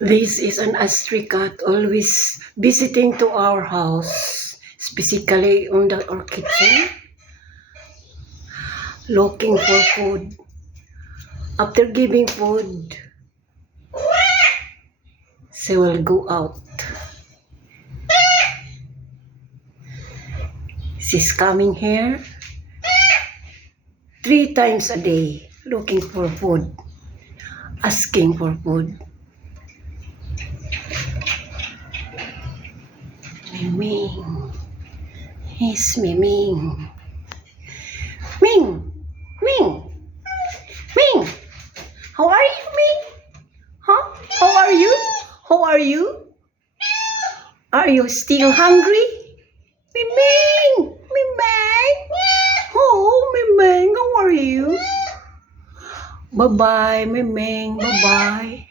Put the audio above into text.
This is an astray cat always visiting to our house, specifically on our kitchen, looking for food. After giving food, she will go out. She's coming here 3 times a day, looking for food, asking for food. Miming. He's Miming. Ming! Ming! Ming! How are you, Ming? Huh? How are you? How are you? Are you still hungry? Miming! Miming! Oh, Miming, how are you? Bye-bye, Miming. Bye-bye.